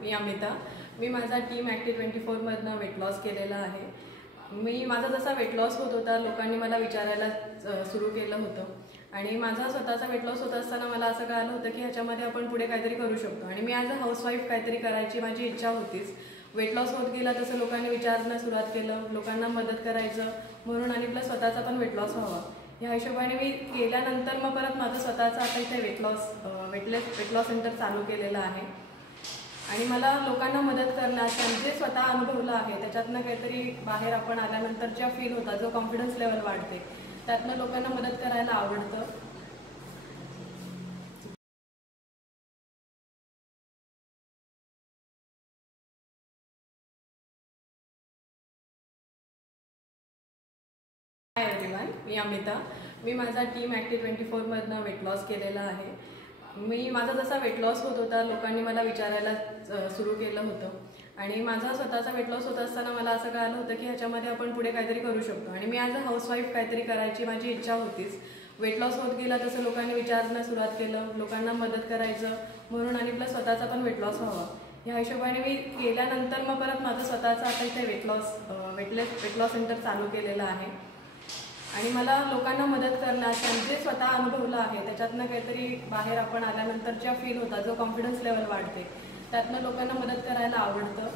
मी अमिता. मी माझा team active 24 मधनं weight loss केलेला आहे. माझा जसा वेट लॉस होत होता लोकांनी मला विचारायला सुरू केलं होतं आणि माझा स्वतःचा वेट लॉस होत असताना मला असं कळलं होतं की ह्याच्यामध्ये आपण पुढे काहीतरी करू शकतो आणि मी ॲज अ हाऊसवाईफ काहीतरी करायची माझी इच्छा होतीच. वेट लॉस होत गेला तसं लोकांनी विचारण्यास सुरुवात केलं, लोकांना मदत करायचं म्हणून आणि प्लस स्वतःचा पण वेट लॉस व्हावा ह्या हिशोबाने मी केल्यानंतर मग परत माझं स्वतःचं आता इथे वेट लॉस सेंटर चालू केलेलं आहे आणि मला लोकांना मदत करण्याचं जे स्वतः अनुभवलं आहे त्याच्यातनं काहीतरी बाहेर आपण आल्यानंतर ज्या फील होता, जो कॉन्फिडन्स लेवल वाढते, त्यातनं लोकांना मदत करायला आवडतं. हाय एव्हरीवन, मी अमिता. मी माझा टीम ॲक्टिव्ह 24 मधनं वेट लॉस केलेला आहे. माझा जसा वेट लॉस होत होता लोकांनी मला विचारायला सुरू केलं होतं आणि माझा स्वतःचा वेट लॉस होत असताना मला असं कळलं होतं की ह्याच्यामध्ये आपण पुढे काहीतरी करू शकतो आणि मी ॲज अ हाऊसवाईफ काहीतरी करायची माझी इच्छा होतीच. वेट लॉस होत गेला तसं लोकांनी विचारण्यास सुरुवात केलं, लोकांना मदत करायचं म्हणून आणि प्लस स्वतःचा पण वेट लॉस व्हावा ह्या हिशोबाने मी केल्यानंतर मग परत माझं स्वतःचं आता इथे वेट लॉस सेंटर चालू केलेलं आहे आणि मला लोकांना मदत करण्याचं जे स्वतः अनुभवलं आहे त्याच्यातनं काहीतरी बाहेर आपण आल्यानंतर ज्या फील होता, जो कॉन्फिडन्स लेवल वाढते, त्यातनं लोकांना मदत करायला आवडतं.